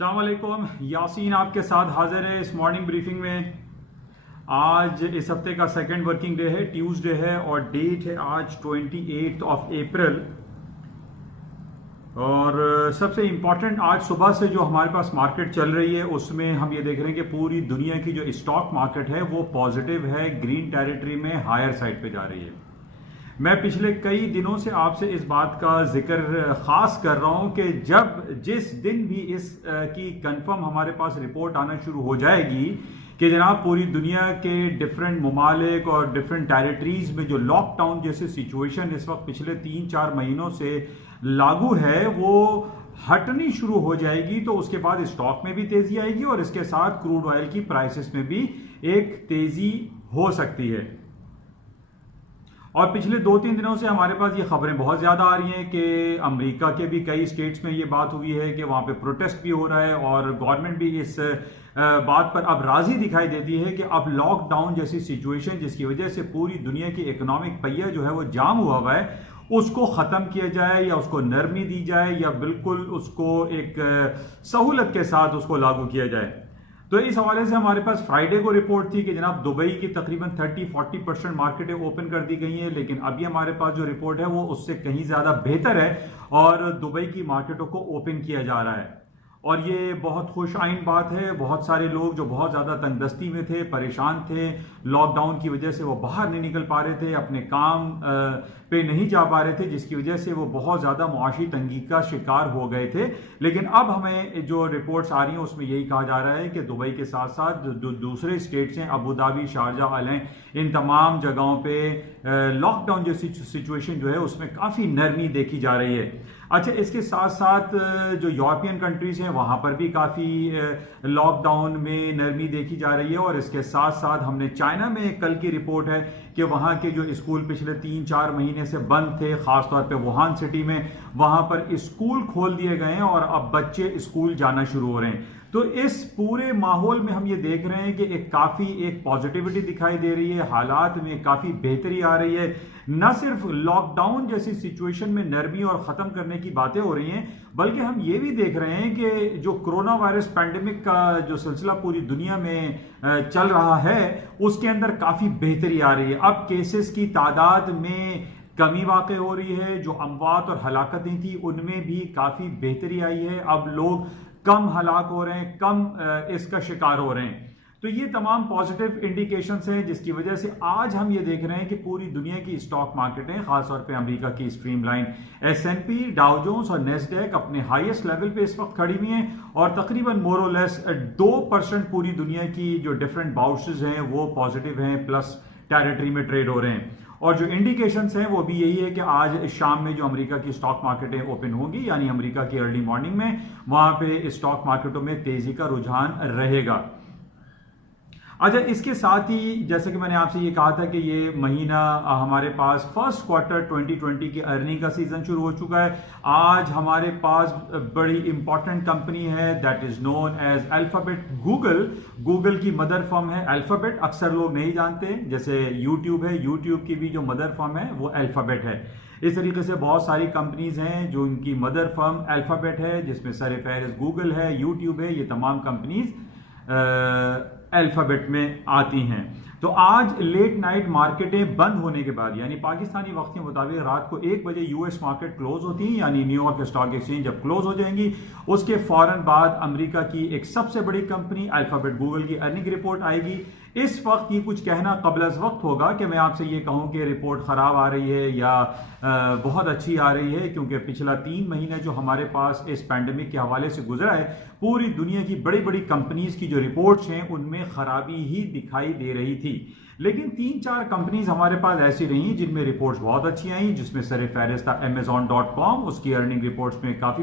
अस्सलाम वालेकुम, यासीन आपके साथ हाजिर है इस मॉर्निंग ब्रीफिंग में। आज इस हफ्ते का सेकंड वर्किंग डे है, ट्यूसडे है और डेट है आज 28 अप्रैल। और सबसे इम्पॉर्टेंट आज सुबह से जो हमारे पास मार्केट चल रही है उसमें हम ये देख रहे हैं कि पूरी दुनिया की जो स्टॉक मार्केट है वो पॉजिटिव है, ग्रीन टेरिटरी में हायर साइड पे जा रही है। मैं पिछले कई दिनों से आपसे इस बात का जिक्र खास कर रहा हूं कि जिस दिन भी इस की कंफर्म हमारे पास रिपोर्ट आना शुरू हो जाएगी कि जनाब पूरी दुनिया के डिफरेंट ममालिक और डिफरेंट टेरिटरीज में जो लॉकडाउन जैसे सिचुएशन इस वक्त पिछले 3-4 महीनों से लागू है वो हटनी शुरू हो जाएगी, तो उसके बाद स्टॉक में भी तेजी आएगी और इसके साथ क्रूड ऑयल की प्राइसेस में भी एक तेजी हो सकती है। और पिछले 2-3 दिनों से हमारे पास ये खबरें बहुत ज्यादा आ रही हैं कि अमेरिका के भी कई स्टेट्स में ये बात हुई है कि वहां पे प्रोटेस्ट भी हो रहा है और गवर्नमेंट भी इस बात पर अब राजी दिखाई देती है कि अब लॉकडाउन जैसी सिचुएशन जिसकी वजह से पूरी दुनिया की इकोनॉमिक पहिया जो है वो जाम हुआ है उसको खत्म किया जाए या उसको नरमी दी जाए या बिल्कुल उसको एक सहूलत के साथ उसको लागू किया जाए। तो इस हवाले से हमारे पास फ्राइडे को रिपोर्ट थी कि जनाब दुबई की तकरीबन 30-40% मार्केटें ओपन कर दी गई हैं, लेकिन अभी हमारे पास जो रिपोर्ट है वो उससे कहीं ज्यादा बेहतर है और दुबई की मार्केटों को ओपन किया जा रहा है। और ये बहुत खुश आइन बात है। बहुत सारे लोग जो बहुत ज़्यादा तंगदस्ती में थे, परेशान थे, लॉकडाउन की वजह से वो बाहर नहीं निकल पा रहे थे, अपने काम पे नहीं जा पा रहे थे, जिसकी वजह से वो बहुत ज़्यादा मुआशी तंगी का शिकार हो गए थे। लेकिन अब हमें जो रिपोर्ट्स आ रही हैं उसमें यही कहा जा रहा है कि दुबई के साथ साथ जो दूसरे स्टेट्स हैं, अबू धाबी, शारजाह, अलैन, इन तमाम जगहों पे लॉकडाउन जैसी सिचुएशन जो है उसमें काफ़ी नरमी देखी जा रही है। अच्छा, इसके साथ साथ जो यूरोपियन कंट्रीज हैं वहां पर भी काफ़ी लॉकडाउन में नरमी देखी जा रही है। और इसके साथ साथ हमने चाइना में कल की रिपोर्ट है कि वहां के जो स्कूल पिछले 3-4 महीने से बंद थे, खासतौर पे वुहान सिटी में, वहां पर स्कूल खोल दिए गए हैं और अब बच्चे स्कूल जाना शुरू हो रहे हैं। तो इस पूरे माहौल में हम ये देख रहे हैं कि एक पॉजिटिविटी दिखाई दे रही है, हालात में काफ़ी बेहतरी आ रही है। न सिर्फ लॉकडाउन जैसी सिचुएशन में नरमी और ख़त्म करने की बातें हो रही हैं, बल्कि हम ये भी देख रहे हैं कि जो कोरोना वायरस पैंडेमिक का जो सिलसिला पूरी दुनिया में चल रहा है उसके अंदर काफ़ी बेहतरी आ रही है। अब केसेस की तादाद में कमी वाक़ई हो रही है, जो अमवात और हलाकतें थी उनमें भी काफ़ी बेहतरी आई है। अब लोग कम हलाक हो रहे हैं, कम इसका शिकार हो रहे हैं। तो ये तमाम पॉजिटिव इंडिकेशंस हैं जिसकी वजह से आज हम ये देख रहे हैं कि पूरी दुनिया की स्टॉक मार्केटें, खासतौर पे अमेरिका की स्ट्रीमलाइन S&P, डाउ जोन्स और नेस्डैक अपने हाईएस्ट लेवल पे इस वक्त खड़ी हुई हैं और तकरीबन मोर और लेस 2% पूरी दुनिया की जो डिफरेंट बाउंसेस हैं वो पॉजिटिव हैं, प्लस टेरिटरी में ट्रेड हो रहे हैं। और जो इंडिकेशंस हैं वो भी यही है कि आज शाम में जो अमेरिका की स्टॉक मार्केटें ओपन होंगी, यानी अमेरिका की अर्ली मॉर्निंग में, वहां पे स्टॉक मार्केटों में तेजी का रुझान रहेगा। अच्छा, इसके साथ ही जैसे कि मैंने आपसे ये कहा था कि ये महीना हमारे पास फर्स्ट क्वार्टर 2020 की अर्निंग का सीजन शुरू हो चुका है। आज हमारे पास बड़ी इंपॉर्टेंट कंपनी है that is known as Alphabet. Google की मदर फर्म है अल्फाबेट। अक्सर लोग नहीं जानते, जैसे यूट्यूब है, यूट्यूब की भी जो मदर फर्म है वो अल्फाबेट है। इस तरीके से बहुत सारी कंपनीज हैं जो इनकी मदर फर्म अल्फाबेट है, जिसमें सर-ए-फहरिस्त गूगल है, यूट्यूब है, ये तमाम कंपनीज अल्फाबेट में आती हैं। तो आज लेट नाइट मार्केटें बंद होने के बाद, यानी पाकिस्तानी वक्त के मुताबिक रात को 1 बजे यूएस मार्केट क्लोज होती है, यानी न्यूयॉर्क स्टॉक एक्सचेंज जब क्लोज हो जाएंगी उसके फौरन बाद अमेरिका की एक सबसे बड़ी कंपनी अल्फाबेट गूगल की अर्निंग रिपोर्ट आएगी। इस वक्त ये कुछ कहना कबल अज़ वक्त होगा कि मैं आपसे ये कहूं कि रिपोर्ट खराब आ रही है या बहुत अच्छी आ रही है, क्योंकि पिछला 3 महीने जो हमारे पास इस पैंडेमिक के हवाले से गुजरा है, पूरी दुनिया की बड़ी बड़ी कंपनीज की जो रिपोर्ट्स हैं उनमें खराबी ही दिखाई दे रही थी। लेकिन 3-4 कंपनीज हमारे पास ऐसी रही जिनमें रिपोर्ट्स बहुत अच्छी आई, जिसमें सर-ए-फहरिस्त था Amazon.com, उसकी अर्निंग रिपोर्ट्स में काफी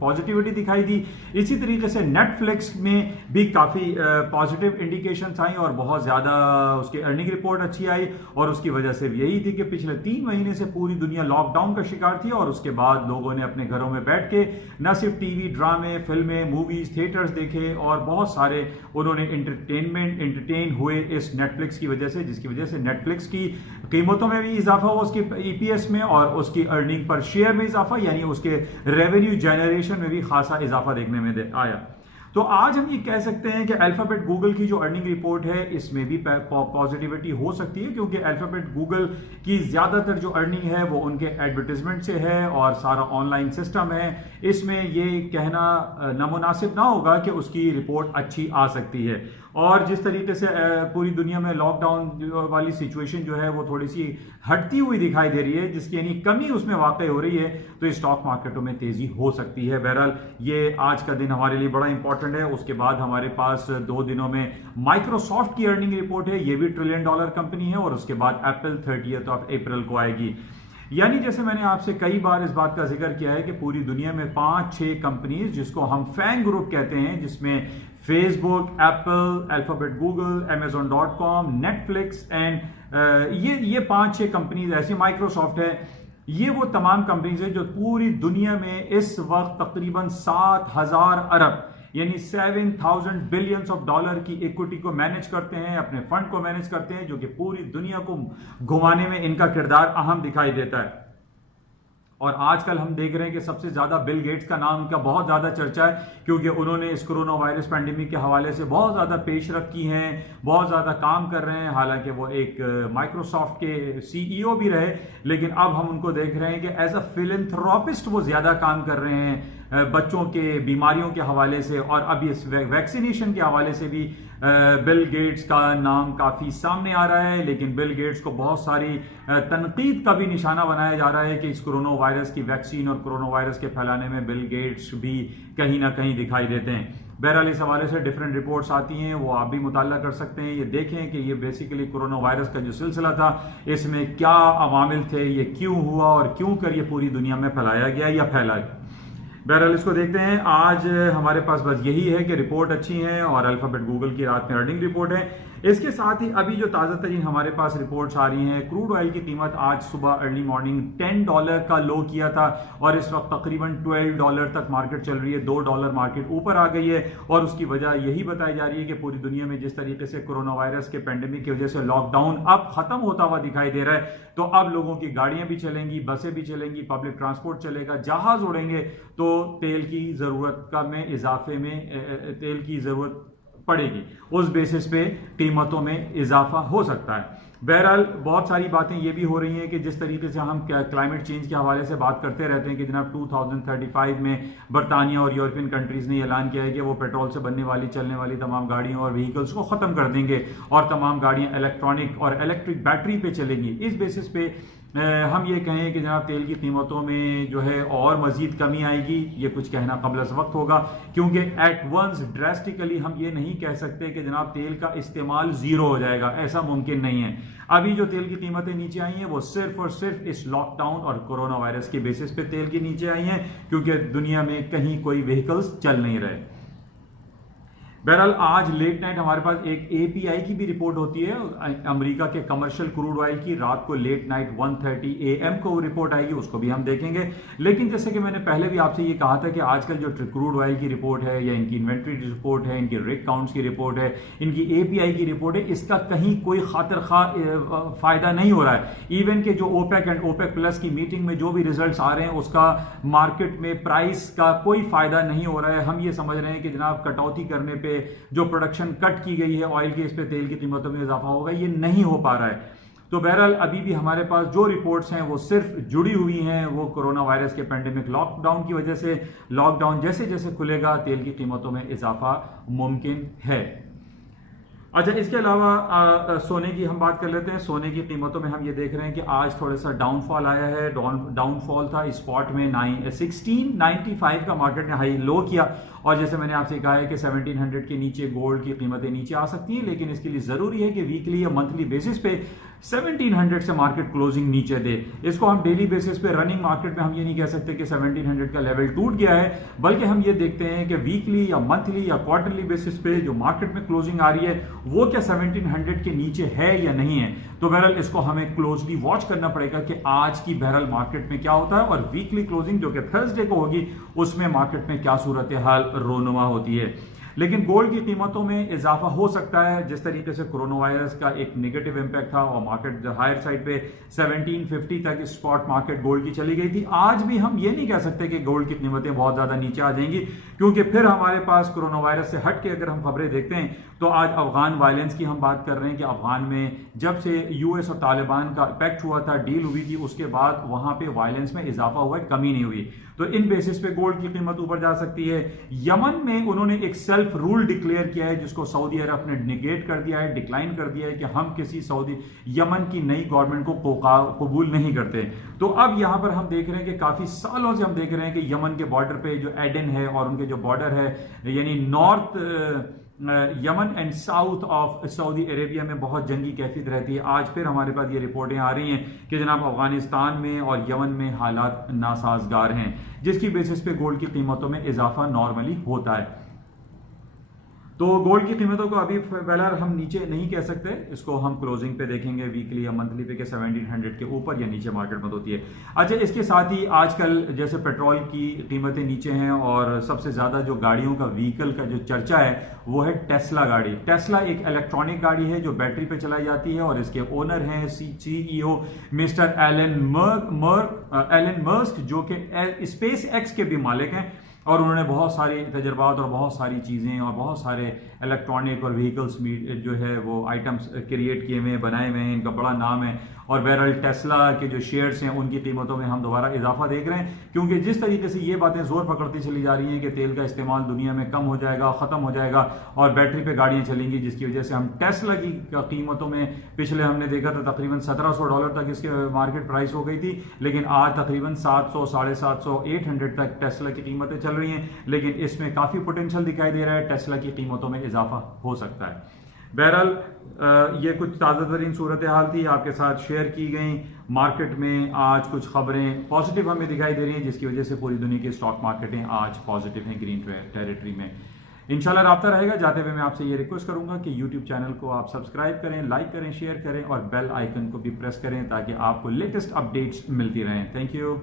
पॉजिटिविटी दिखाई दी। इसी तरीके से नेटफ्लिक्स में भी काफी पॉजिटिव इंडिकेशंस आई और बहुत ज्यादा उसकी अर्निंग रिपोर्ट अच्छी आई। और उसकी वजह से यही थी कि पिछले 3 महीने से पूरी दुनिया लॉकडाउन का शिकार थी और उसके बाद लोगों ने अपने घरों में बैठ के न सिर्फ टीवी, ड्रामे, फिल्में, मूवीज, थिएटर्स देखे और बहुत सारे उन्होंने एंटरटेन हुए इस नेटफ्लिक्स की वजह से, जिसकी वजह से नेटफ्लिक्स की कीमतों में भी इजाफा हुआ, उसकी ईपीएस में, और उसकी अर्निंग पर शेयर में इजाफा, यानी उसके रेवेन्यू जनरेशन में भी खासा इजाफा देखने में आया। तो आज हम ये कह सकते हैं कि अल्फाबेट गूगल की जो अर्निंग रिपोर्ट है इसमें भी पॉजिटिविटी हो सकती है, क्योंकि अल्फाबेट गूगल की ज्यादातर जो अर्निंग है वो उनके एडवर्टाइजमेंट से है और सारा ऑनलाइन सिस्टम है। इसमें ये कहना नामुनासिब ना होगा कि उसकी रिपोर्ट अच्छी आ सकती है। और जिस तरीके से पूरी दुनिया में लॉकडाउन वाली सिचुएशन जो है वो थोड़ी सी हटती हुई दिखाई दे रही है, जिसकी यानी कमी उसमें वाकई हो रही है, तो स्टॉक मार्केटों में तेजी हो सकती है। बहरहाल ये आज का दिन हमारे लिए बड़ा इंपॉर्टेंट है। उसके बाद हमारे पास 2 दिनों में माइक्रोसॉफ्ट की अर्निंग रिपोर्ट है, ये भी $1 ट्रिलियन कंपनी है, और उसके बाद एप्पल 30 अप्रैल को आएगी। यानी जैसे मैंने आपसे कई बार इस बात का जिक्र किया है कि पूरी दुनिया में 5-6 कंपनीज जिसको हम फैंग ग्रुप कहते हैं, जिसमें Facebook, Apple, alphabet Google, Amazon.com, Netflix and ये 5-6 कंपनीज ऐसी, माइक्रोसॉफ्ट है, ये वो तमाम कंपनीज हैं जो पूरी दुनिया में इस वक्त तकरीबन 7,000 अरब यानी 7,000 बिलियंस ऑफ डॉलर की इक्विटी को मैनेज करते हैं, अपने फंड को मैनेज करते हैं, जो कि पूरी दुनिया को घुमाने में इनका किरदार अहम दिखाई देता है। और आजकल हम देख रहे हैं कि सबसे ज्यादा बिल गेट्स का नाम का बहुत ज्यादा चर्चा है, क्योंकि उन्होंने इस कोरोना वायरस पैंडेमिक के हवाले से बहुत ज्यादा पेशरफ की हैं, बहुत ज्यादा काम कर रहे हैं। हालांकि वो एक माइक्रोसॉफ्ट के सीईओ भी रहे, लेकिन अब हम उनको देख रहे हैं कि एज अ फिलैंथ्रोपिस्ट वो ज्यादा काम कर रहे हैं बच्चों के बीमारियों के हवाले से, और अभी इस वैक्सीनेशन के हवाले से भी बिल गेट्स का नाम काफी सामने आ रहा है। लेकिन बिल गेट्स को बहुत सारी तनकीद का भी निशाना बनाया जा रहा है कि इस कोरोना वायरस की वैक्सीन और कोरोना वायरस के फैलाने में बिल गेट्स भी कहीं ना कहीं दिखाई देते हैं। बहरहाल इस हवाले से डिफरेंट रिपोर्ट्स आती हैं, वो आप भी मुताला कर सकते हैं। ये देखें कि ये बेसिकली कोरोना वायरस का जो सिलसिला था इसमें क्या अवामिल थे, ये क्यों हुआ और क्यों कर ये पूरी दुनिया में फैलाया गया या फैला गया। बहरहाल इसको देखते हैं। आज हमारे पास बस यही है कि रिपोर्ट अच्छी है और अल्फाबेट गूगल की रात में अर्निंग रिपोर्ट है। इसके साथ ही अभी जो ताज़ा तरीन हमारे पास रिपोर्ट्स आ रही हैं, क्रूड ऑयल की कीमत आज सुबह अर्ली मॉर्निंग $10 का लो किया था और इस वक्त तकरीबन $12 तक मार्केट चल रही है, $2 मार्केट ऊपर आ गई है। और उसकी वजह यही बताई जा रही है कि पूरी दुनिया में जिस तरीके से कोरोना वायरस के पेंडेमिक की वजह से लॉकडाउन अब खत्म होता हुआ दिखाई दे रहा है, तो अब लोगों की गाड़ियां भी चलेंगी, बसें भी चलेंगी, पब्लिक ट्रांसपोर्ट चलेगा, जहाज उड़ेंगे, तो तेल की जरूरत का में इजाफे में तेल की जरूरत पड़ेगी, उस बेसिस पे कीमतों में इजाफा हो सकता है। बहरहाल बहुत सारी बातें ये भी हो रही हैं कि जिस तरीके से हम क्लाइमेट चेंज के हवाले से बात करते रहते हैं कि जनाब 2035 में बरतानिया और यूरोपियन कंट्रीज ने ऐलान किया है कि वो पेट्रोल से बनने वाली चलने वाली तमाम गाड़ियों और व्हीकल्स को ख़त्म कर देंगे और तमाम गाड़ियां इलेक्ट्रॉनिक और इलेक्ट्रिक बैटरी पे चलेंगी। इस बेसिस पे हम ये कहें कि जनाब तेल की कीमतों में जो है और मजीद कमी आएगी, ये कुछ कहना कबल वक्त होगा, क्योंकि एट वंस ड्रेस्टिकली हम ये नहीं कह सकते कि जनाब तेल का इस्तेमाल जीरो हो जाएगा, ऐसा मुमकिन नहीं है। अभी जो तेल की कीमतें नीचे आई हैं वो सिर्फ और सिर्फ इस लॉकडाउन और कोरोना वायरस के बेसिस पे तेल की नीचे आई हैं, क्योंकि दुनिया में कहीं कोई व्हीकल्स चल नहीं रहे। बहरहाल आज लेट नाइट हमारे पास एक API की भी रिपोर्ट होती है, अमेरिका के कमर्शियल क्रूड ऑयल की। रात को लेट नाइट 1:30 AM को रिपोर्ट आएगी, उसको भी हम देखेंगे। लेकिन जैसे कि मैंने पहले भी आपसे ये कहा था कि आजकल जो क्रूड ऑयल की रिपोर्ट है या इनकी इन्वेंट्री रिपोर्ट है, इनकी रिग काउंट्स की रिपोर्ट है, इनकी API की रिपोर्ट है, इसका कहीं कोई खातिर खा फायदा नहीं हो रहा है। इवन के जो OPEC एंड OPEC प्लस की मीटिंग में जो भी रिजल्ट आ रहे हैं उसका मार्केट में प्राइस का कोई फायदा नहीं हो रहा है। हम ये समझ रहे हैं कि जनाब कटौती करने पे जो प्रोडक्शन कट की गई है ऑयल की, इस पे तेल की कीमतों में इजाफा होगा, ये नहीं हो पा रहा है। तो बहरहाल अभी भी हमारे पास जो रिपोर्ट्स हैं वो सिर्फ जुड़ी हुई हैं वो कोरोना वायरस के पेंडेमिक लॉकडाउन की वजह से। लॉकडाउन जैसे जैसे खुलेगा तेल की कीमतों में इजाफा मुमकिन है। अच्छा, इसके अलावा सोने की हम बात कर लेते हैं। सोने की कीमतों में हम ये देख रहे हैं कि आज थोड़ा सा डाउनफॉल आया है। डाउनफॉल था स्पॉट में 1695 का मार्केट ने हाई लो किया, और जैसे मैंने आपसे कहा है कि 1700 के नीचे गोल्ड की कीमतें नीचे आ सकती हैं, लेकिन इसके लिए जरूरी है कि वीकली या मंथली बेसिस पे 1700 से मार्केट क्लोजिंग नीचे दे। इसको हम डेली बेसिस पे रनिंग मार्केट में हम ये नहीं कह सकते कि 1700 का लेवल टूट गया है, बल्कि हम ये देखते हैं कि वीकली या मंथली या क्वार्टरली बेसिस पे जो मार्केट में क्लोजिंग आ रही है वो क्या 1700 के नीचे है या नहीं है। तो बहरहाल इसको हमें क्लोजली वॉच करना पड़ेगा कि आज की बहरहाल मार्केट में क्या होता है, और वीकली क्लोजिंग जो कि थर्सडे को होगी उसमें मार्केट में क्या सूरत हाल रोनुमा होती है। लेकिन गोल्ड की कीमतों में इजाफा हो सकता है। जिस तरीके से कोरोना वायरस का एक नेगेटिव इंपैक्ट था और मार्केट हायर साइड पे 1750 तक स्पॉट मार्केट गोल्ड की चली गई थी, आज भी हम ये नहीं कह सकते कि गोल्ड की कीमतें बहुत ज्यादा नीचे आ जाएंगी, क्योंकि फिर हमारे पास कोरोना वायरस से हट के अगर हम खबरें देखते हैं तो आज अफगान वायलेंस की हम बात कर रहे हैं कि अफगान में जब से यूएस और तालिबान का इफेक्ट हुआ था, डील हुई थी, उसके बाद वहां पे वायलेंस में इजाफा हुआ है, कमी नहीं हुई। तो इन बेसिस पे गोल्ड की कीमत ऊपर जा सकती है। यमन में उन्होंने एक सेल्फ रूल डिक्लेयर किया है जिसको सऊदी अरब ने निगेट कर दिया है, डिक्लाइन कर दिया है कि हम किसी सऊदी यमन की नई गवर्नमेंट को कबूल नहीं करते। तो अब यहां पर हम देख रहे हैं कि काफी सालों से हम देख रहे हैं कि यमन के बॉर्डर पे जो एडन है और उनके जो बॉर्डर है यानी north Yemen and south of Saudi Arabia में बहुत जंगी कैफियत रहती है। आज फिर हमारे पास ये रिपोर्टें आ रही हैं कि जनाब अफगानिस्तान में और यमन में हालात नासाजगार हैं, जिसकी बेसिस पे गोल्ड की कीमतों में इजाफा नॉर्मली होता है। तो गोल्ड की कीमतों को अभी फिलहाल हम नीचे नहीं कह सकते, इसको हम क्लोजिंग पे देखेंगे वीकली या मंथली पे के 1700 के ऊपर या नीचे मार्केट में होती है। अच्छा, इसके साथ ही आजकल जैसे पेट्रोल की कीमतें नीचे हैं और सबसे ज्यादा जो गाड़ियों का व्हीकल का जो चर्चा है वो है टेस्ला गाड़ी। टेस्ला एक इलेक्ट्रॉनिक गाड़ी है जो बैटरी पे चलाई जाती है और इसके ओनर हैं CEO मिस्टर एलन मस्क, जो कि स्पेस एक्स के भी मालिक हैं और उन्होंने बहुत सारे तजर्बात और बहुत सारी चीज़ें और बहुत सारे इलेक्ट्रॉनिक और व्हीकल्स जो है वो आइटम्स क्रिएट किए हुए हैं, बनाए हुए हैं, इनका बड़ा नाम है। और बहरहाल टेस्ला के जो शेयर्स हैं उनकी कीमतों में हम दोबारा इजाफा देख रहे हैं, क्योंकि जिस तरीके से ये बातें जोर पकड़ती चली जा रही हैं कि तेल का इस्तेमाल दुनिया में कम हो जाएगा, ख़त्म हो जाएगा और बैटरी पे गाड़ियाँ चलेंगी, जिसकी वजह से हम टेस्ला की कीमतों में पिछले हमने देखा था तकरीबन $1700 तक इसके मार्केट प्राइस हो गई थी, लेकिन आज तकरीबन 700, 750, 800 तक टेस्ला की कीमतें चल रही हैं। लेकिन इसमें काफ़ी पोटेंशियल दिखाई दे रहा है, टेस्ला की कीमतों में इजाफा हो सकता है। बहरहाल ये कुछ ताज़ा तरीन सूरत हाल थी, आपके साथ शेयर की गई। मार्केट में आज कुछ खबरें पॉजिटिव हमें दिखाई दे रही हैं, जिसकी वजह से पूरी दुनिया की स्टॉक मार्केटें आज पॉजिटिव हैं ग्रीन टेरिटरी में। इंशाल्लाह राब्ता रहेगा। जाते हुए मैं आपसे ये रिक्वेस्ट करूंगा कि यूट्यूब चैनल को आप सब्सक्राइब करें, लाइक करें, शेयर करें और बेल आइकन को भी प्रेस करें ताकि आपको लेटेस्ट अपडेट्स मिलती रहें। Thank you.